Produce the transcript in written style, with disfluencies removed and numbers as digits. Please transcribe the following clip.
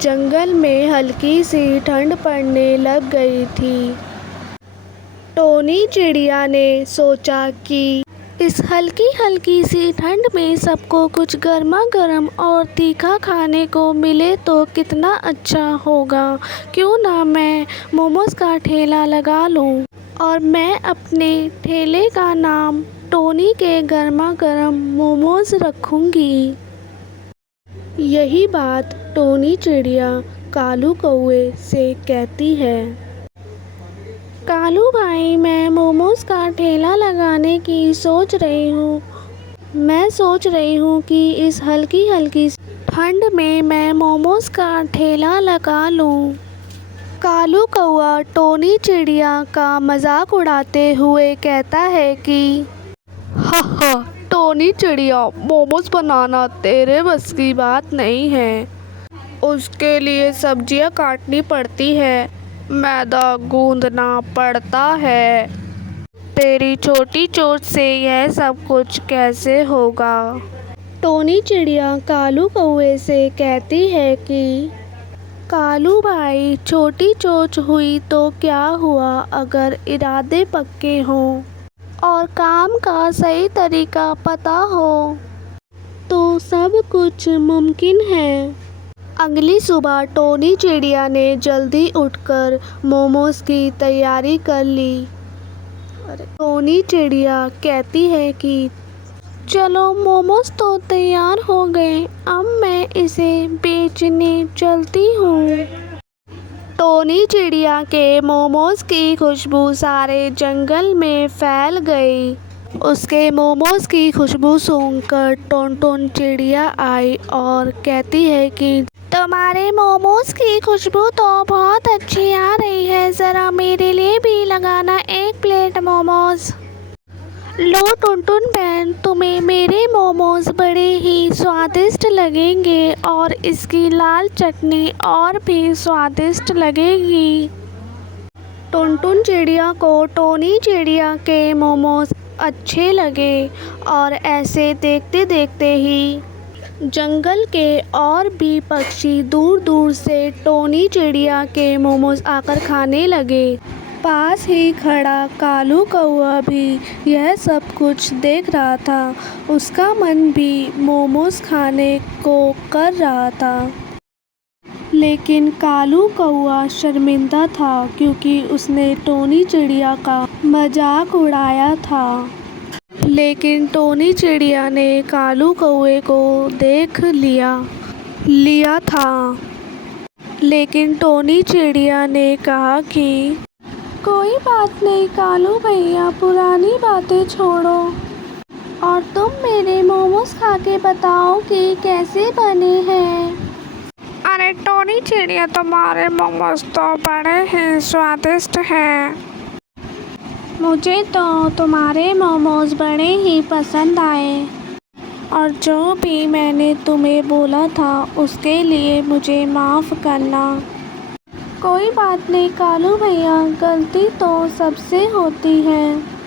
जंगल में हल्की सी ठंड पड़ने लग गई थी। टोनी चिड़िया ने सोचा कि इस हल्की हल्की सी ठंड में सबको कुछ गर्मा गर्म और तीखा खाने को मिले तो कितना अच्छा होगा। क्यों ना मैं मोमोज़ का ठेला लगा लूं और मैं अपने ठेले का नाम टोनी के गर्मा गर्म मोमोज़ रखूंगी। यही बात टोनी चिड़िया कालू कौवे से कहती है। कालू भाई, मैं मोमोज़ का ठेला लगाने की सोच रही हूँ। मैं सोच रही हूँ कि इस हल्की हल्की ठंड में मैं मोमोज़ का ठेला लगा लूँ। कालू कौवा टोनी चिड़िया का मजाक उड़ाते हुए कहता है कि हा हा टोनी चिड़िया, मोमोज़ बनाना तेरे बस की बात नहीं है। उसके लिए सब्जियां काटनी पड़ती है, मैदा गूंदना पड़ता है। तेरी छोटी चोंच से यह सब कुछ कैसे होगा। टोनी चिड़िया कालू कौवे से कहती है कि कालू भाई, छोटी चोंच हुई तो क्या हुआ, अगर इरादे पक्के हों और काम का सही तरीका पता हो तो सब कुछ मुमकिन है। अगली सुबह टोनी चिड़िया ने जल्दी उठकर मोमोज़ की तैयारी कर ली। टोनी चिड़िया कहती है कि चलो, मोमोज़ तो तैयार हो गए, अब मैं इसे बेचने चलती हूँ। टोनी चिड़िया के मोमोज़ की खुशबू सारे जंगल में फैल गई। उसके मोमोज़ की खुशबू सूंघकर टोन चिड़िया आई और कहती है कि तुम्हारे मोमोज़ की खुशबू तो बहुत अच्छी आ रही है, ज़रा मेरे लिए भी लगाना एक प्लेट मोमोज़। लो टुनटुन बहन, तुम्हें मेरे मोमोज़ बड़े ही स्वादिष्ट लगेंगे और इसकी लाल चटनी और भी स्वादिष्ट लगेगी। टुनटुन चिड़िया को टोनी चिड़िया के मोमोज़ अच्छे लगे और ऐसे देखते देखते ही जंगल के और भी पक्षी दूर दूर से टोनी चिड़िया के मोमोज़ आकर खाने लगे। पास ही खड़ा कालू कौवा भी यह सब कुछ देख रहा था। उसका मन भी मोमोज़ खाने को कर रहा था, लेकिन कालू कौवा शर्मिंदा था क्योंकि उसने टोनी चिड़िया का मजाक उड़ाया था। लेकिन टोनी चिड़िया ने कालू कौवे को देख लिया था। लेकिन टोनी चिड़िया ने कहा कि कोई बात नहीं कालू भैया, पुरानी बातें छोड़ो और तुम मेरे मोमोज़ खा के बताओ कि कैसे बने हैं। अरे टोनी चिड़िया, तुम्हारे मोमोज़ तो बड़े ही स्वादिष्ट हैं। मुझे तो तुम्हारे मोमोज़ बड़े ही पसंद आए और जो भी मैंने तुम्हें बोला था उसके लिए मुझे माफ़ करना। कोई बात नहीं कालू भैया, गलती तो सबसे होती है।